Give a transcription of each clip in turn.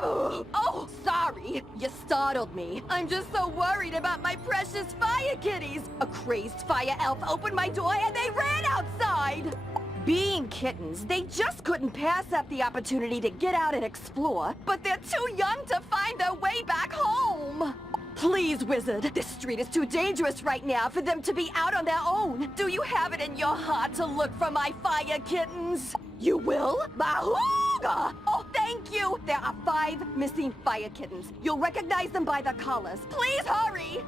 Oh, sorry. You startled me. I'm just so worried about my precious fire kitties. A crazed fire elf opened my door and they ran outside. Being kittens, they just couldn't pass up the opportunity to get out and explore, but they're too young to find their way back home. Please, Wizard, this street is too dangerous right now for them to be out on their own. Do you have it in your heart to look for my fire kittens? You will? Bahooga! Oh, thank you! There are 5 missing fire kittens. You'll recognize them by their collars. Please hurry!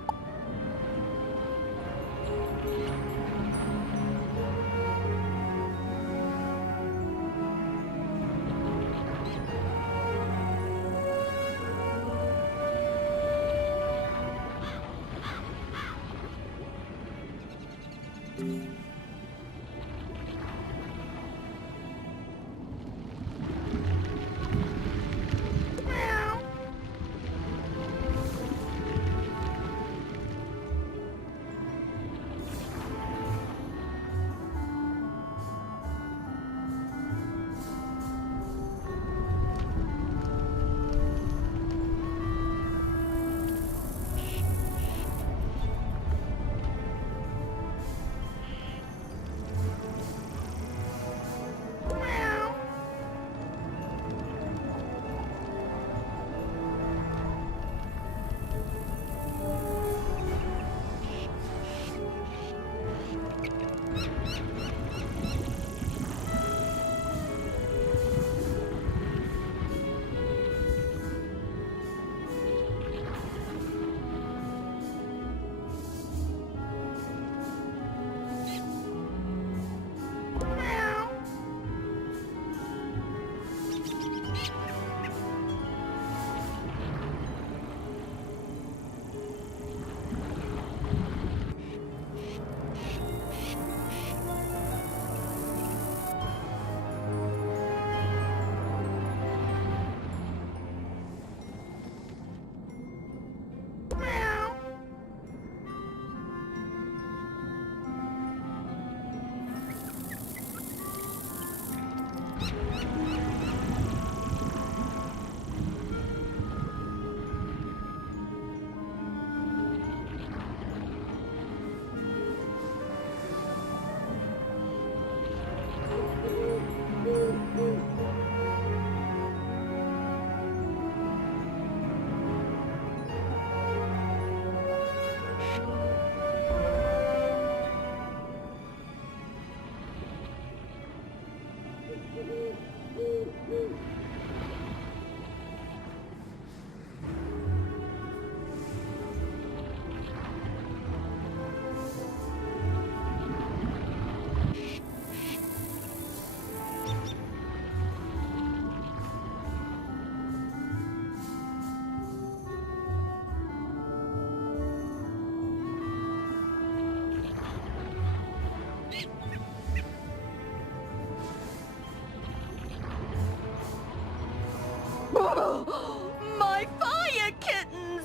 My fire kittens!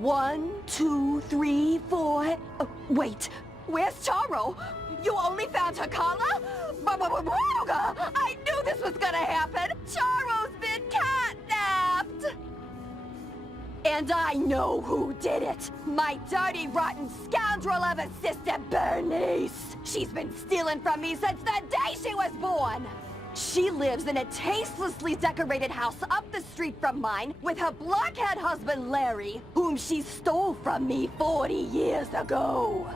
One, two, three, four. Wait, where's Charo? You only found her collar? I knew this was gonna happen! Charo's been catnapped! And I know who did it! My dirty, rotten scoundrel of a sister, Bernice! She's been stealing from me since the day she was born! She lives in a tastelessly decorated house up the street from mine with her blockhead husband, Larry, whom she stole from me 40 years ago.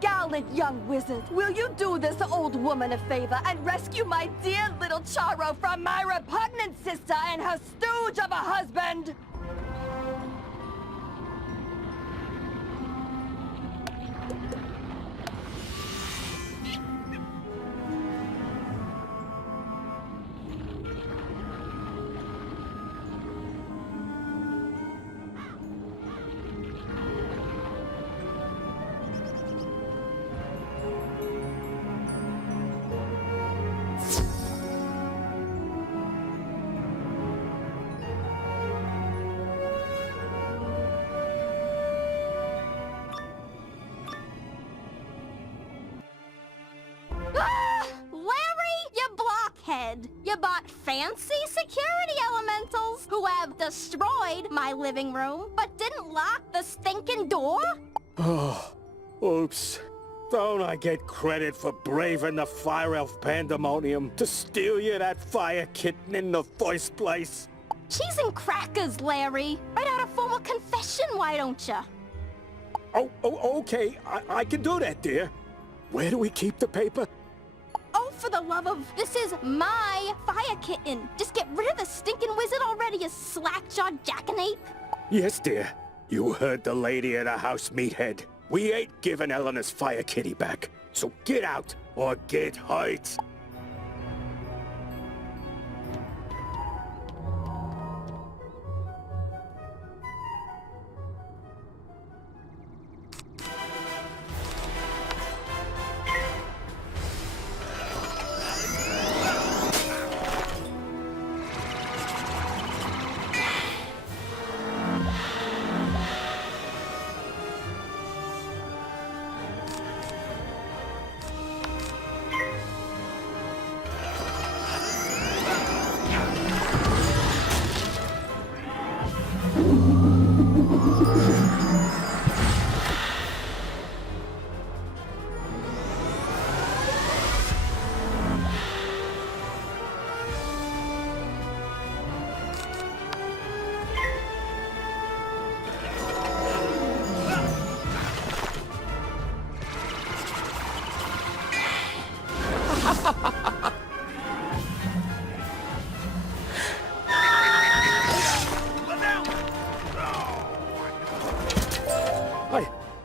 Gallant young wizard, will you do this old woman a favor and rescue my dear little Charo from my repugnant sister and her stooge of a husband? Ah! Larry, you blockhead! You bought fancy security elementals who have destroyed my living room, but didn't lock the stinking door? Oh, oops. Don't I get credit for braving the fire elf pandemonium to steal you that fire kitten in the first place? Cheese and crackers, Larry. Write out a formal confession, why don't you? Oh, okay. I can do that, dear. Where do we keep the paper? Oh, for the love of... This is my fire kitten. Just get rid of the stinking wizard already, you slack-jawed jackanape. Yes, dear. You heard the lady at the house, meathead. We ain't giving Eleanor's fire kitty back. So get out or get hurt.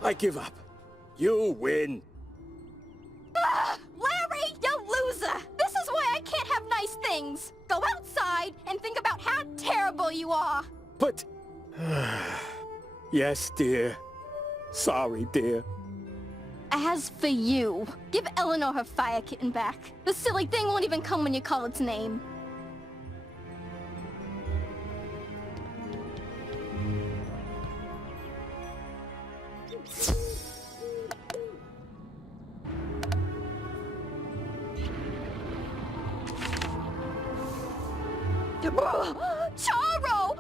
I give up. You win. Ah, Larry, you loser! This is why I can't have nice things. Go outside and think about how terrible you are. But... Yes, dear. Sorry, dear. As for you, give Eleanor her fire kitten back. The silly thing won't even come when you call its name. Charo!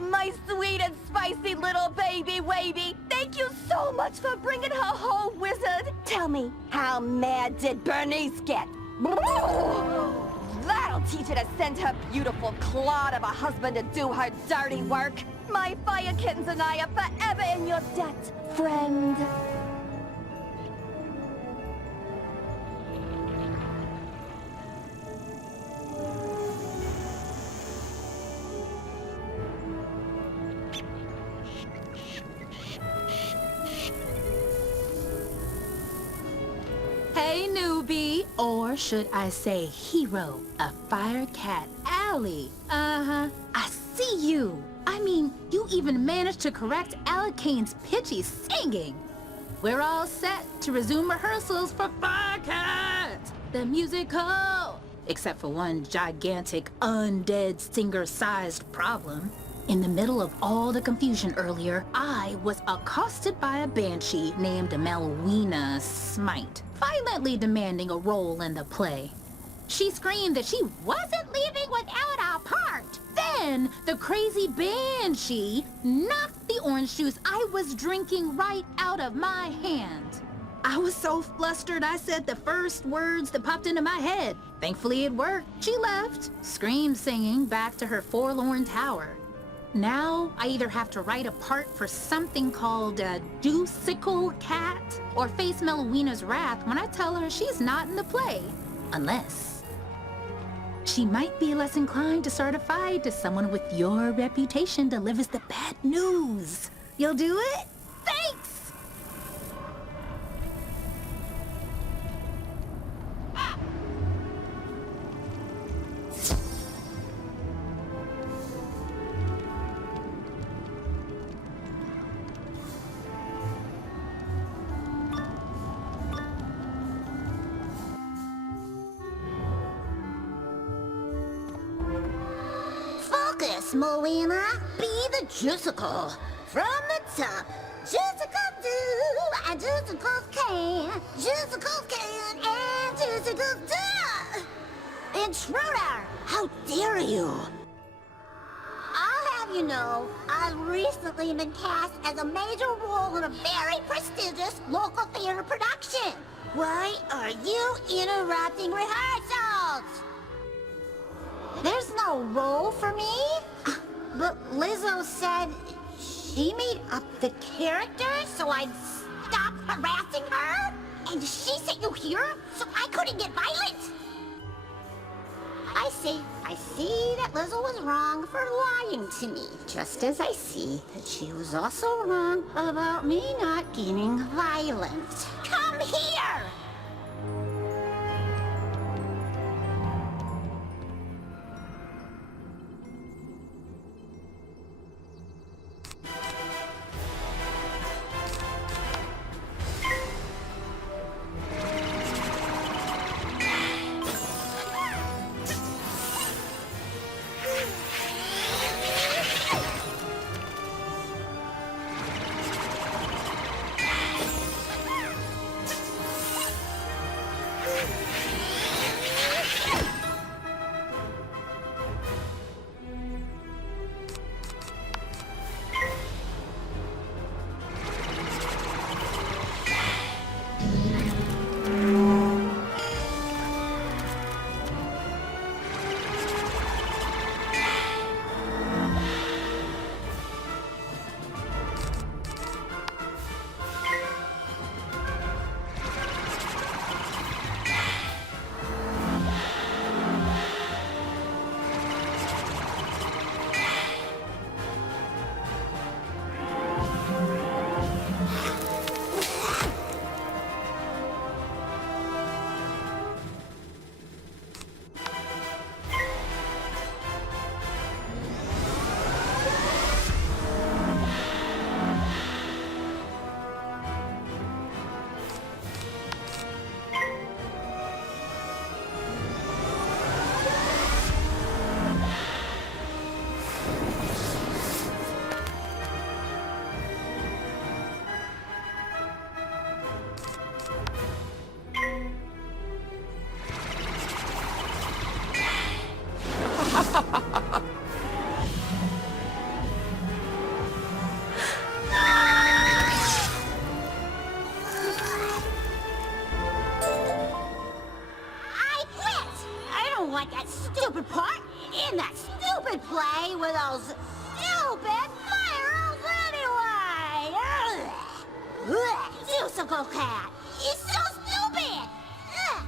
My sweet and spicy little baby wavy. Thank you so much for bringing her home, Wizard. Tell me, how mad did Bernice get? That'll teach her to send her beautiful clod of a husband to do her dirty work. My fire kittens and I are forever in your debt, friend. Hey, newbie, or should I say hero of Fire Cat Alley. I see you. I mean, you even managed to correct Alicane's pitchy singing. We're all set to resume rehearsals for Fire Cat, the musical. Except for one gigantic, undead singer-sized problem. In the middle of all the confusion earlier, I was accosted by a banshee named Melwina Smite, violently demanding a role in the play. She screamed that she wasn't leaving without a part. Then, the crazy banshee knocked the orange juice I was drinking right out of my hand. I was so flustered I said the first words that popped into my head. Thankfully it worked. She left, scream singing back to her forlorn tower. Now, I either have to write a part for something called a Juicicle Cat, or face Melwina's wrath when I tell her she's not in the play. Unless... she might be less inclined to start a fight if someone with your reputation delivers the bad news. You'll do it? Thanks! Focus, Melina. Be the Juicicle. From the top. Juicicle do, I do Justicles can, and Justicles do! Intruder! How dare you! I'll have you know, I've recently been cast as a major role in a very prestigious local theater production. Why are you interrupting rehearsals? There's no role for me? But Lizzo said she made up the character so I'd stop harassing her? And she sent you here so I couldn't get violent? I see that Lizzo was wrong for lying to me, just as I see that she was also wrong about me not getting violent. Come here! Like that stupid part in that stupid play with those stupid fireworks anyway! Ugh. Musical cat! It's so stupid! Ugh.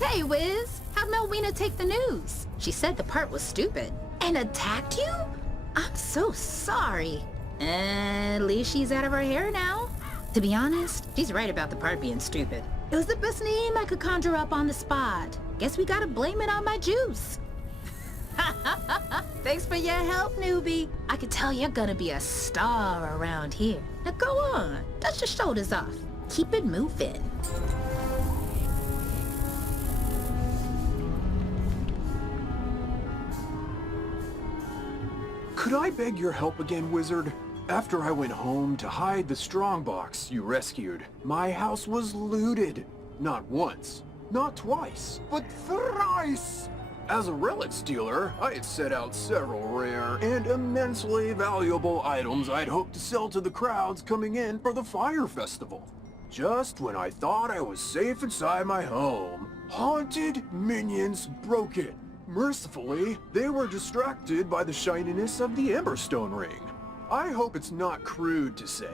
Hey, Wiz, how'd Melwina take the news? She said the part was stupid. And attacked you? I'm so sorry. At least she's out of her hair now. To be honest, she's right about the part being stupid. It was the best name I could conjure up on the spot. Guess we gotta blame it on my juice. Thanks for your help, newbie. I could tell you're gonna be a star around here. Now go on, dust your shoulders off. Keep it moving. Could I beg your help again, Wizard? After I went home to hide the strongbox you rescued, my house was looted. Not once, not twice, but thrice! As a relic stealer, I had set out several rare and immensely valuable items I'd hoped to sell to the crowds coming in for the fire festival. Just when I thought I was safe inside my home, haunted minions broke it. Mercifully, they were distracted by the shininess of the Emberstone ring. I hope it's not crude to say,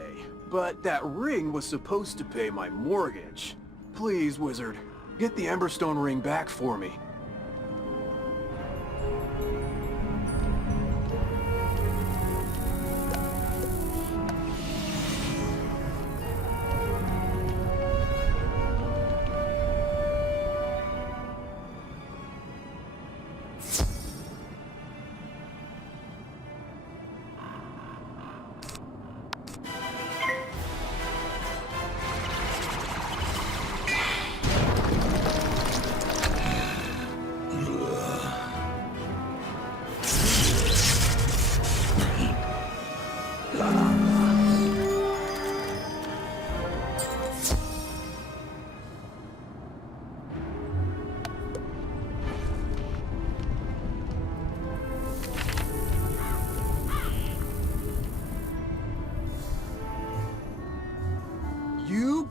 but that ring was supposed to pay my mortgage. Please, Wizard, get the Emberstone ring back for me.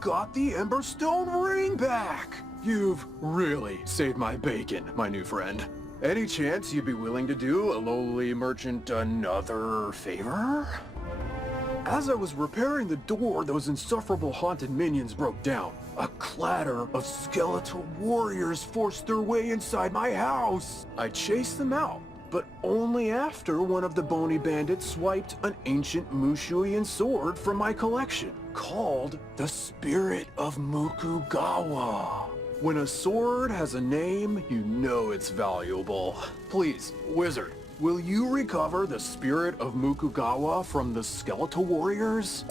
got the Emberstone ring back! You've really saved my bacon, my new friend. Any chance you'd be willing to do a lowly merchant another favor? As I was repairing the door, those insufferable haunted minions broke down. A clatter of skeletal warriors forced their way inside my house. I chased them out, but only after one of the bony bandits swiped an ancient Mushuian sword from my collection, called the Spirit of Mukugawa. When a sword has a name, you know it's valuable. Please, Wizard, will you recover the Spirit of Mukugawa from the skeletal warriors?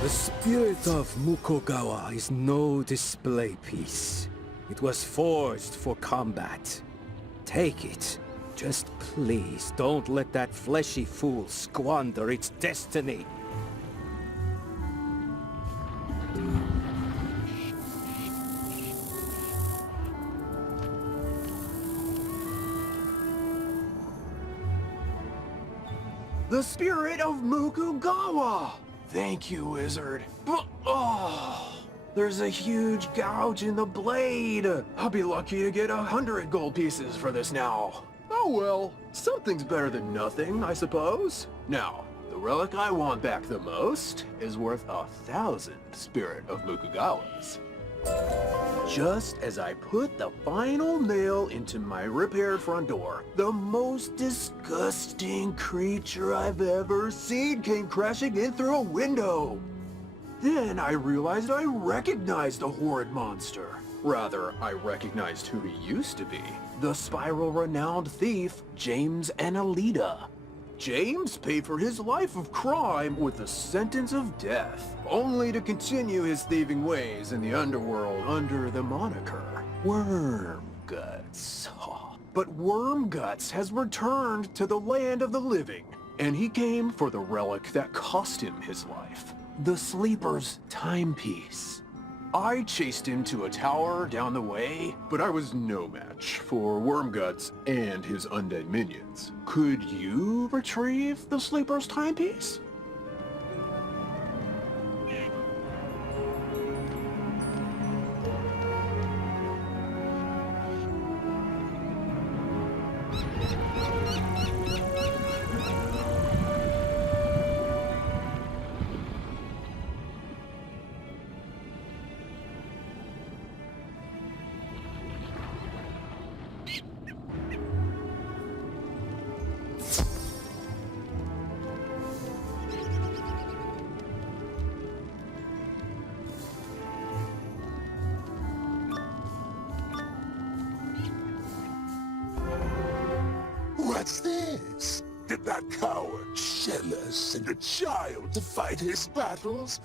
The spirit of Mukogawa is no display piece. It was forged for combat. Take it. Just please don't let that fleshy fool squander its destiny. The Spirit of Mukugawa! Thank you, Wizard. But, oh, there's a huge gouge in the blade. I'll be lucky to get 100 gold pieces for this now. Oh well, something's better than nothing, I suppose. Now, the relic I want back the most is worth 1,000 Spirit of Mukugawas. Just as I put the final nail into my repaired front door, the most disgusting creature I've ever seen came crashing in through a window. Then I realized I recognized the horrid monster. Rather, I recognized who he used to be. The spiral-renowned thief, James Annalita. James paid for his life of crime with a sentence of death, only to continue his thieving ways in the underworld under the moniker Wormguts. But Wormguts has returned to the land of the living, and he came for the relic that cost him his life, the Sleeper's timepiece. I chased him to a tower down the way, but I was no match for Wormguts and his undead minions. Could you retrieve the Sleeper's timepiece? What's this? Did that coward shell us send a child to fight his battles?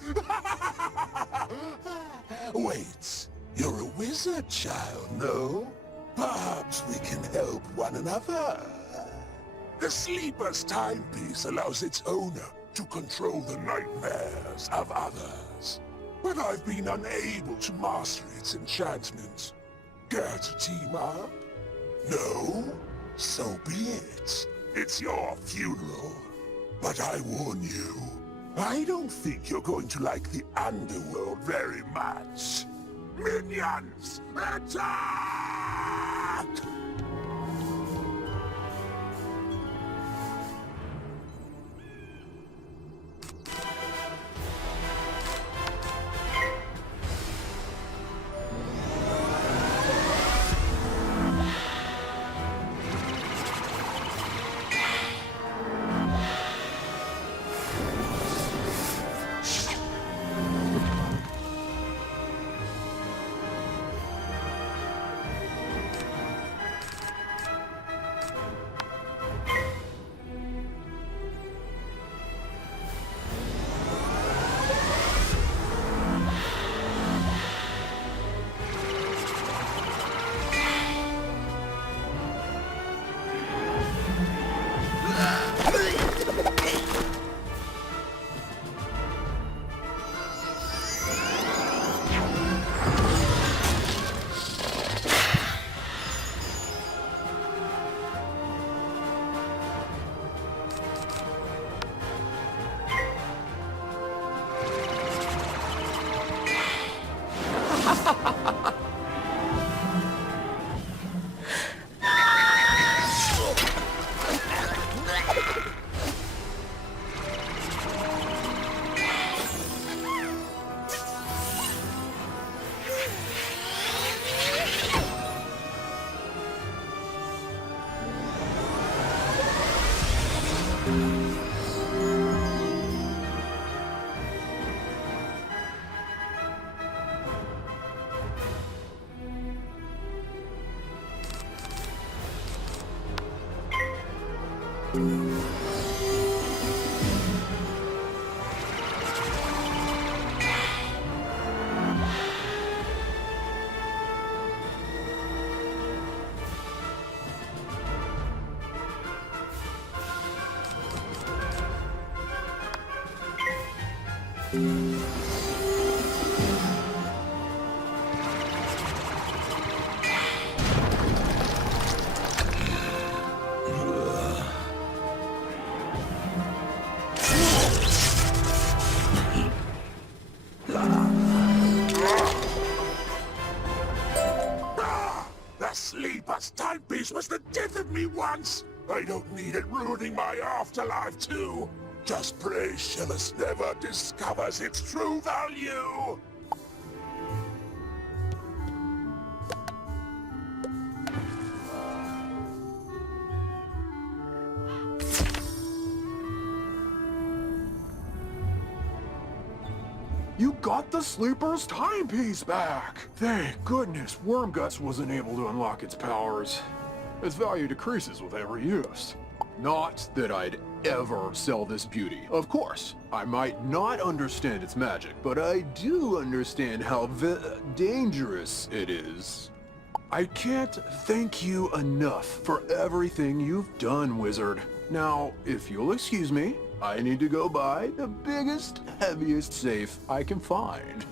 Wait, you're a wizard child, no? Perhaps we can help one another. The Sleeper's timepiece allows its owner to control the nightmares of others. But I've been unable to master its enchantments. Care to team up? No? So be it. It's your funeral. But I warn you, I don't think you're going to like the underworld very much. Minions, attack! The sleeper's timepiece was the death of me once. I don't need it ruining my afterlife too. Just pray Shillis never discovers its true value. You got the sleeper's timepiece back! Thank goodness Wormguts wasn't able to unlock its powers. Its value decreases with every use. Not that I'd ever sell this beauty. Of course, I might not understand its magic, but I do understand how dangerous it is. I can't thank you enough for everything you've done, Wizard. Now, if you'll excuse me, I need to go buy the biggest, heaviest safe I can find.